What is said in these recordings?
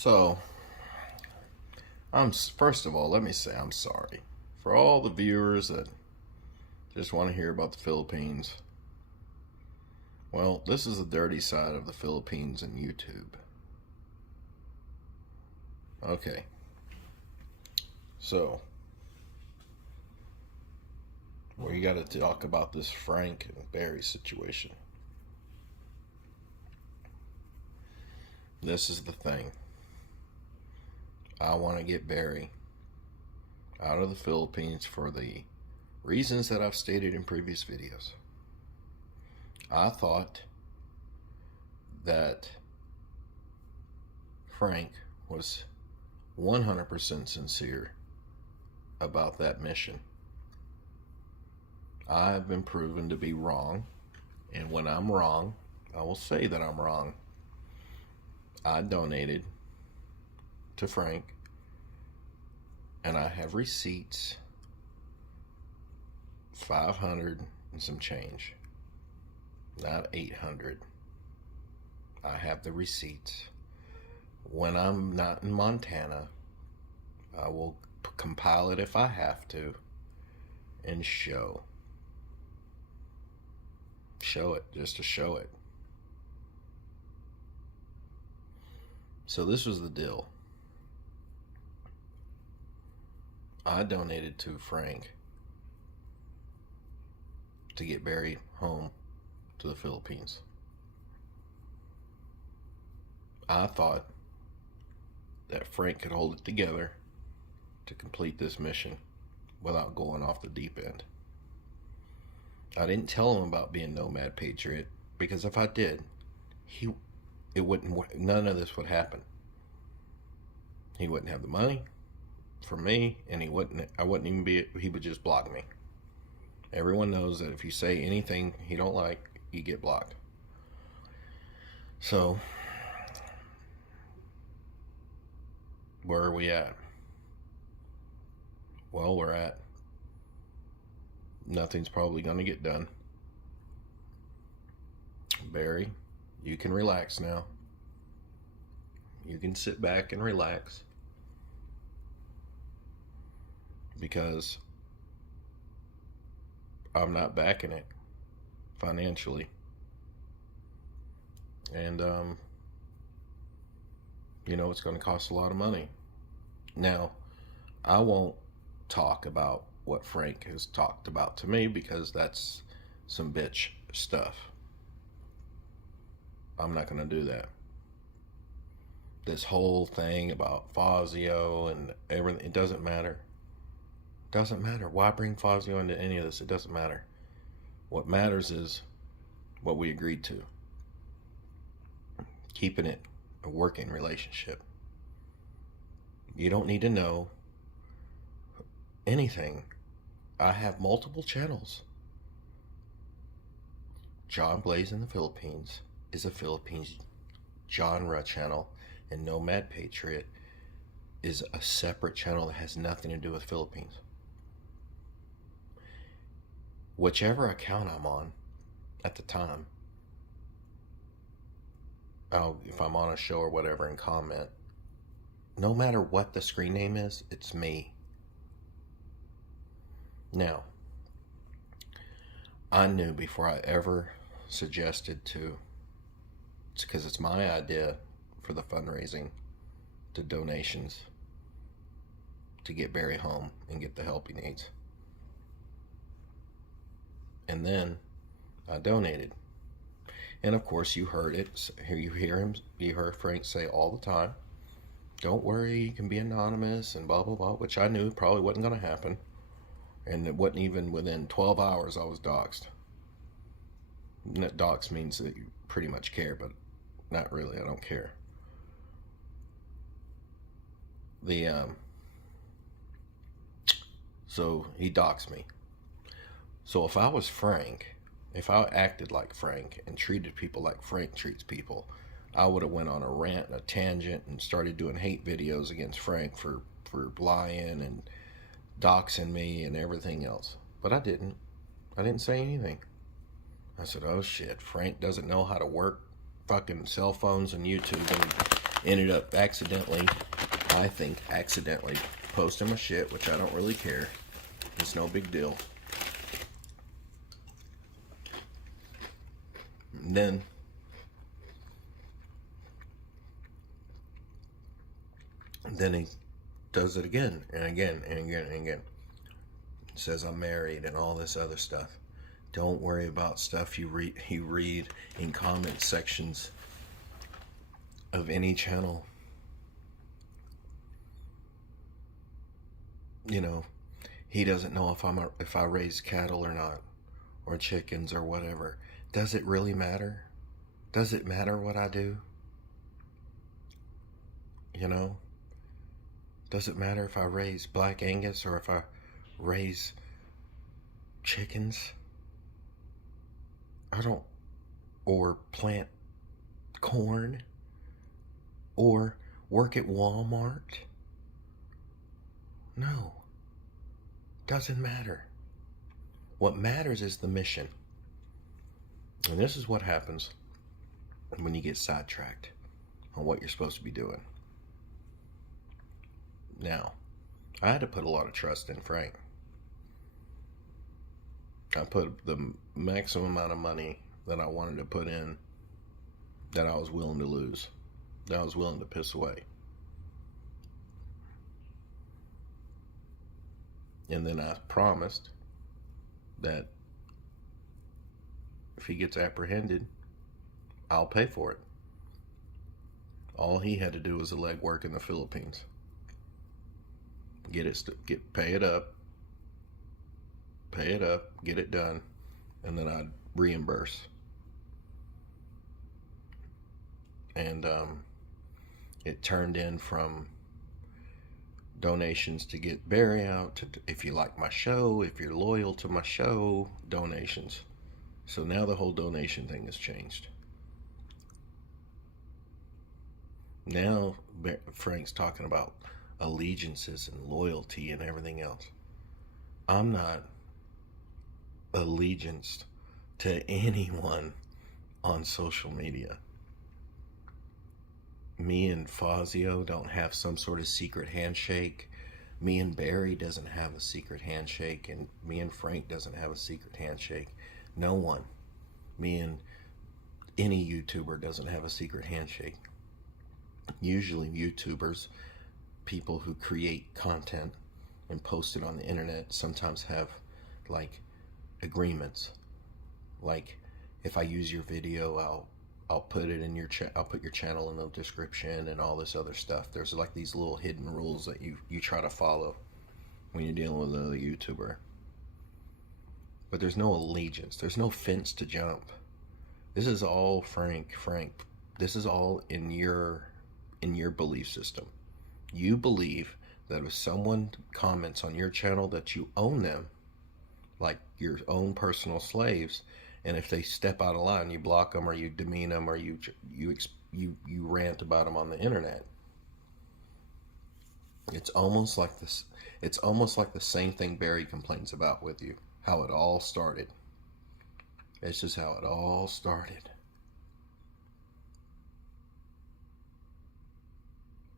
So, first of all, let me say I'm sorry for all the viewers that just want to hear about the Philippines. Well, this is the dirty side of the Philippines and YouTube. Okay. So, we got to talk about this Frank and Barry situation. This is the thing. I want to get Barry out of the Philippines for the reasons that I've stated in previous videos. I thought that Frank was 100% sincere about that mission. I've been proven to be wrong, and when I'm wrong, I will say that I'm wrong. I donated to Frank, and I have receipts, 500 and some change, not 800. I have the receipts. When I'm not in Montana, I will compile it if I have to and show it, just to show it. So this was the deal. I donated to Frank to get Barry home to the Philippines. I thought that Frank could hold it together to complete this mission without going off the deep end. I didn't tell him about being Nomad Patriot, because if I did, none of this would happen. He wouldn't have the money for me, and he would just block me. Everyone knows that if you say anything he don't like, you get blocked. So, where are we at? Well, we're at nothing's probably going to get done. Barry, you can relax now. You can sit back and relax, because I'm not backing it financially. And it's going to cost a lot of money. Now, I won't talk about what Frank has talked about to me, because that's some bitch stuff. I'm not going to do that. This whole thing about Fazio and everything, it doesn't matter. It doesn't matter. Why bring Fazio into any of this? It doesn't matter. What matters is what we agreed to. Keeping it a working relationship. You don't need to know anything. I have multiple channels. John Blaze in the Philippines is a Philippines genre channel, and Nomad Patriot is a separate channel that has nothing to do with Philippines. Whichever account I'm on at the time, if I'm on a show or whatever, and comment, no matter what the screen name is, it's me. Now, I knew before I ever suggested because it's my idea for the fundraising, to donations, to get Barry home and get the help he needs. And then I donated. And of course, you heard it. You heard Frank say all the time, don't worry, you can be anonymous and blah, blah, blah, which I knew probably wasn't going to happen. And it wasn't even within 12 hours I was doxxed. Doxxed means that you pretty much care, but not really. I don't care. So he doxed me. So if I was Frank, if I acted like Frank and treated people like Frank treats people, I would have went on a rant and a tangent and started doing hate videos against Frank for lying and doxing me and everything else. But I didn't say anything. I said, oh shit, Frank doesn't know how to work fucking cell phones and YouTube, and Ended up accidentally, I think accidentally, posting my shit, which I don't really care. It's no big deal. And then he does it again and again and again and again. Says I'm married and all this other stuff. Don't worry about stuff you read in comment sections of any channel. You know, he doesn't know if I raise cattle or not, or chickens or whatever. Does it really matter? Does it matter what I do? You know? Does it matter if I raise Black Angus or if I raise chickens? I don't. Or plant corn? Or work at Walmart? No. Doesn't matter. What matters is the mission. And this is what happens when you get sidetracked on what you're supposed to be doing. Now, I had to put a lot of trust in Frank. I put the maximum amount of money that I wanted to put in that I was willing to lose, that I was willing to piss away. And then I promised that if he gets apprehended, I'll pay for it. All he had to do was the legwork in the Philippines. Pay it up, get it done, and then I'd reimburse. And it turned in from donations to get Barry out to, if you like my show, if you're loyal to my show, donations. So now the whole donation thing has changed. Now Frank's talking about allegiances and loyalty and everything else. I'm not allegianced to anyone on social media. Me and Fazio don't have some sort of secret handshake. Me and Barry doesn't have a secret handshake, and me and Frank doesn't have a secret handshake. No one. Me and any YouTuber doesn't have a secret handshake. Usually YouTubers, people who create content and post it on the internet, sometimes have like agreements. Like, if I use your video, I'll put it in your I'll put your channel in the description and all this other stuff. There's like these little hidden rules that you try to follow when you're dealing with another YouTuber. But there's no allegiance. There's no fence to jump. This is all Frank. This is all in your belief system. You believe that if someone comments on your channel that you own them, like your own personal slaves, and if they step out of line, you block them or you demean them or you rant about them on the internet. It's almost like this. It's almost like the same thing Barry complains about with you. How it all started. It's just how it all started.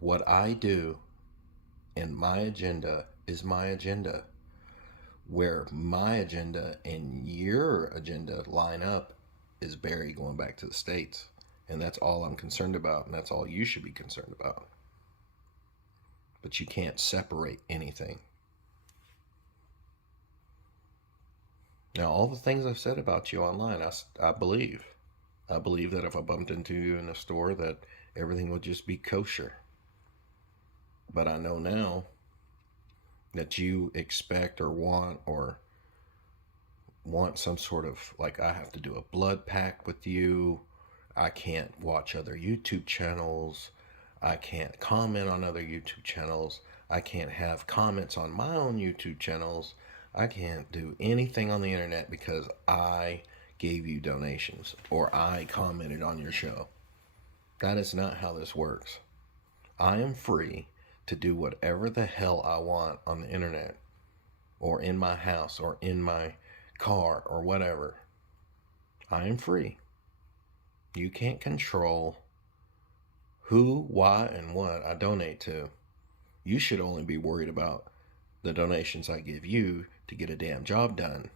What I do and my agenda is my agenda. Where my agenda and your agenda line up is Barry going back to the States. And that's all I'm concerned about, and that's all you should be concerned about. But you can't separate anything. Now, all the things I've said about you online, I believe. I believe that if I bumped into you in a store, that everything would just be kosher. But I know now that you expect or want some sort of, like, I have to do a blood pact with you. I can't watch other YouTube channels. I can't comment on other YouTube channels. I can't have comments on my own YouTube channels. I can't do anything on the internet because I gave you donations or I commented on your show. That is not how this works. I am free to do whatever the hell I want on the internet or in my house or in my car or whatever. I am free. You can't control who, why, and what I donate to. You should only be worried about the donations I give you to get a damn job done.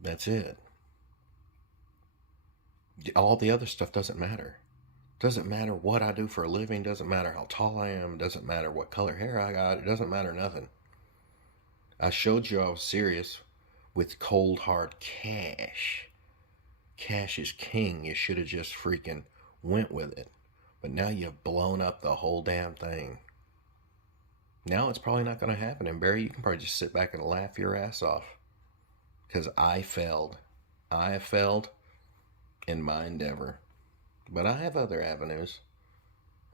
That's it. All the other stuff doesn't matter. Doesn't matter what I do for a living. Doesn't matter how tall I am. Doesn't matter what color hair I got. It doesn't matter nothing. I showed you I was serious with cold hard cash. Cash is king. You should have just freaking went with it. But now you've blown up the whole damn thing. Now it's probably not going to happen. And Barry, you can probably just sit back and laugh your ass off. Because I failed. I have failed in my endeavor. But I have other avenues.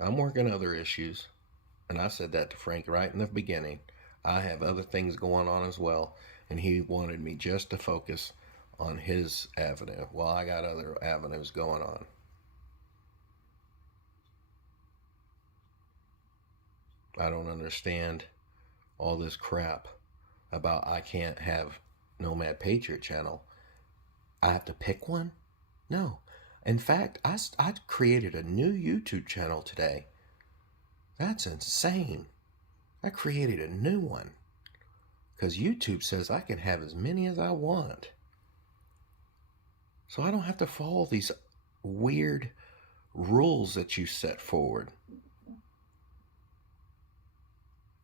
I'm working other issues. And I said that to Frank right in the beginning. I have other things going on as well. And he wanted me just to focus on his avenue. Well, I got other avenues going on. I don't understand all this crap about I can't have Nomad Patriot channel. I have to pick one? No. In fact, I created a new YouTube channel today. That's insane. I created a new one. Because YouTube says I can have as many as I want. So I don't have to follow these weird rules that you set forward.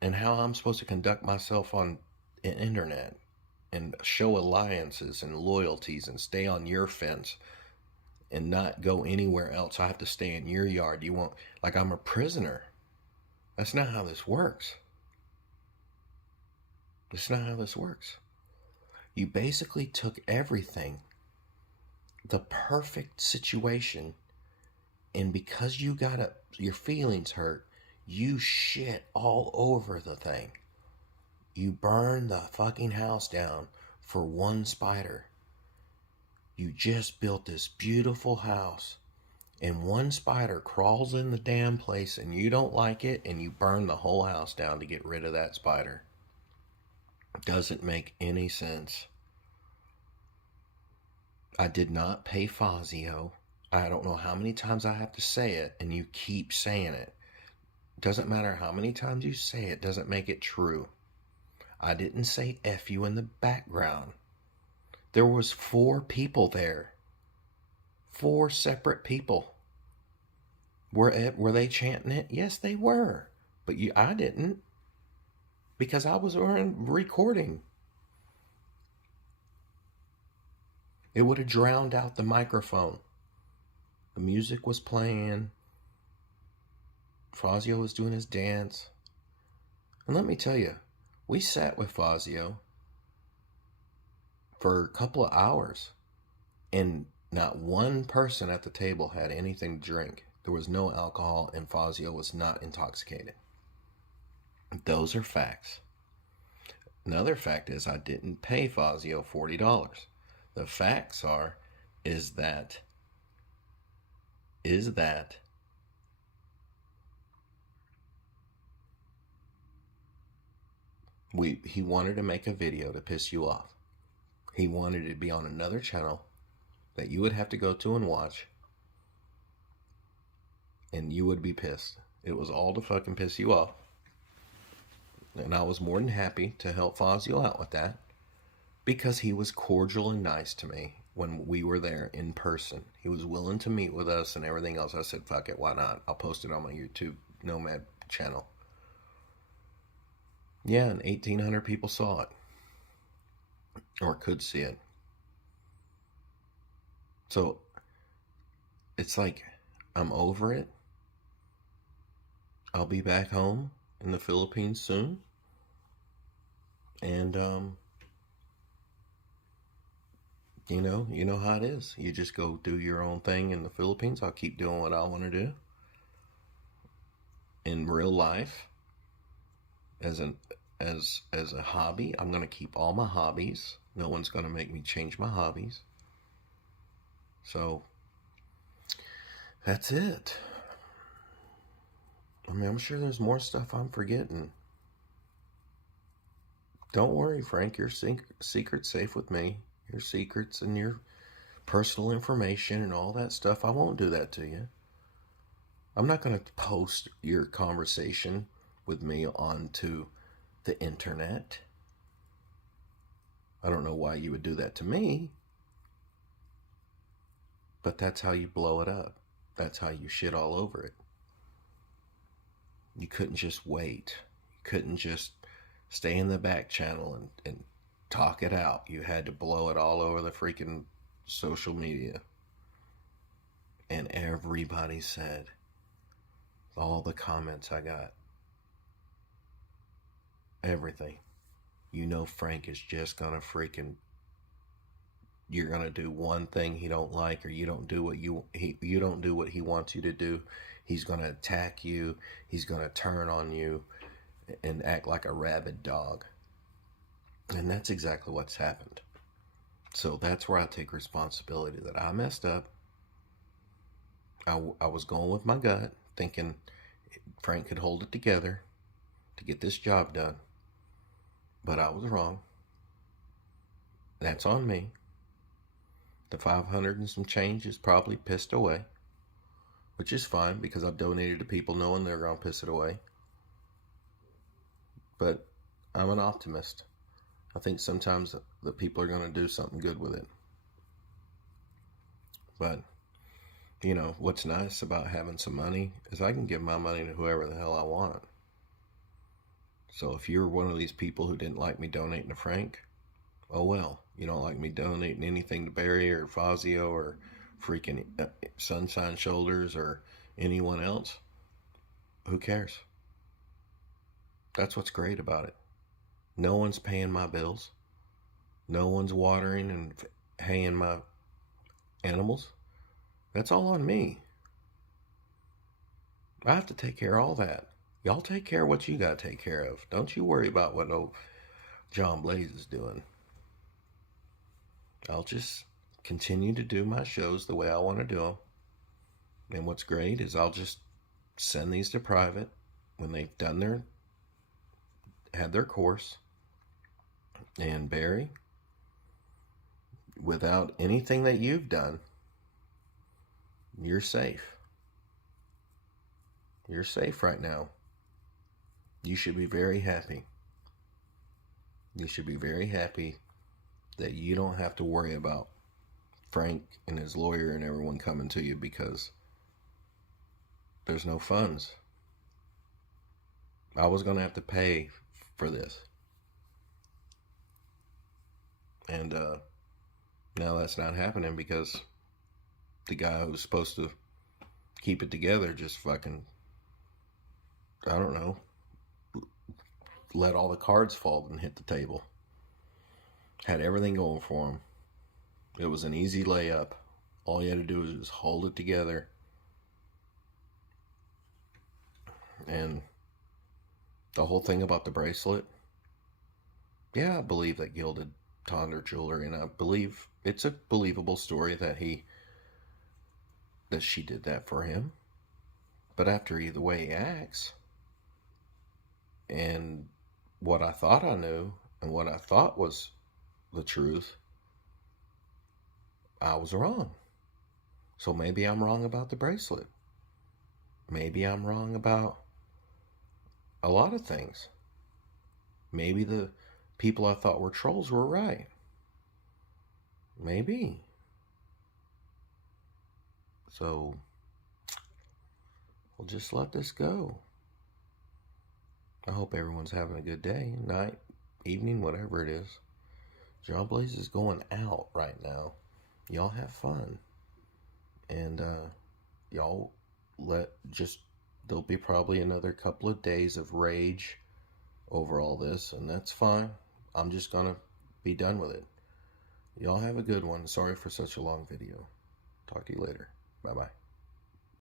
And how I'm supposed to conduct myself on the internet. And show alliances and loyalties and stay on your fence. And not go anywhere else. I have to stay in your yard. You won't, like I'm a prisoner. That's not how this works. That's not how this works. You basically took everything, the perfect situation, and because you got your feelings hurt, you shit all over the thing. You burned the fucking house down for one spider. You just built this beautiful house and one spider crawls in the damn place and you don't like it and you burn the whole house down to get rid of that spider. It doesn't make any sense. I did not pay Fazio. I don't know how many times I have to say it and you keep saying it. Doesn't matter how many times you say it, doesn't make it true. I didn't say F you in the background. There was 4 people there. 4 separate people. Were they chanting it? Yes, they were. But I didn't. Because I was recording. It would have drowned out the microphone. The music was playing. Fazio was doing his dance. And let me tell you, we sat with Fazio for a couple of hours, and not one person at the table had anything to drink. There was no alcohol, and Fazio was not intoxicated. Those are facts. Another fact is I didn't pay Fazio $40. The facts is that he wanted to make a video to piss you off. He wanted it to be on another channel that you would have to go to and watch. And you would be pissed. It was all to fucking piss you off. And I was more than happy to help Fazio out with that. Because he was cordial and nice to me when we were there in person. He was willing to meet with us and everything else. I said, fuck it, why not? I'll post it on my YouTube Nomad channel. Yeah, and 1,800 people saw it. Or could see it. So, it's like, I'm over it. I'll be back home in the Philippines soon. And, you know how it is. You just go do your own thing in the Philippines. I'll keep doing what I want to do. In real life, as a hobby, I'm going to keep all my hobbies. No one's going to make me change my hobbies. So, that's it. I mean, I'm sure there's more stuff I'm forgetting. Don't worry, Frank. Your secret's safe with me. Your secrets and your personal information and all that stuff. I won't do that to you. I'm not going to post your conversation with me onto the internet. I don't know why you would do that to me, but that's how you blow it up. That's how you shit all over it. You couldn't just wait. You couldn't just stay in the back channel and talk it out. You had to blow it all over the freaking social media. And everybody said, all the comments I got, everything. You know Frank is just gonna freaking, you're gonna do one thing he don't like, or you don't do what you don't do what he wants you to do. He's gonna attack you. He's gonna turn on you and act like a rabid dog. And that's exactly what's happened. So that's where I take responsibility that I messed up. I was going with my gut, thinking Frank could hold it together to get this job done. But I was wrong. That's on me. The 500 and some change is probably pissed away, which is fine because I've donated to people knowing they're going to piss it away. But I'm an optimist. I think sometimes the people are going to do something good with it. But, you know, what's nice about having some money is I can give my money to whoever the hell I want. So if you're one of these people who didn't like me donating to Frank, oh well. You don't like me donating anything to Barry or Fazio or freaking Sunshine Shoulders or anyone else, who cares? That's what's great about it. No one's paying my bills. No one's watering and haying my animals. That's all on me. I have to take care of all that. Y'all take care of what you got to take care of. Don't you worry about what old John Blaze is doing. I'll just continue to do my shows the way I want to do them. And what's great is I'll just send these to private when they've had their course. And Barry, without anything that you've done, you're safe. You're safe right now. You should be very happy. You should be very happy that you don't have to worry about Frank and his lawyer and everyone coming to you because there's no funds. I was going to have to pay for this. And now that's not happening because the guy who's supposed to keep it together just fucking, I don't know, let all the cards fall and hit the table. Had everything going for him. It was an easy layup. All he had to do was just hold it together. And the whole thing about the bracelet, yeah, I believe that gilded Tonder jewelry, and I believe it's a believable story that she did that for him. But after the way he acts, and what I thought I knew, and what I thought was the truth, I was wrong. So maybe I'm wrong about the bracelet. Maybe I'm wrong about a lot of things. Maybe the people I thought were trolls were right. Maybe. So we'll just let this go. I hope everyone's having a good day, night, evening, whatever it is. John Blaze is going out right now. Y'all have fun. And y'all there'll be probably another couple of days of rage over all this, and that's fine. I'm just gonna be done with it. Y'all have a good one. Sorry for such a long video. Talk to you later. Bye-bye.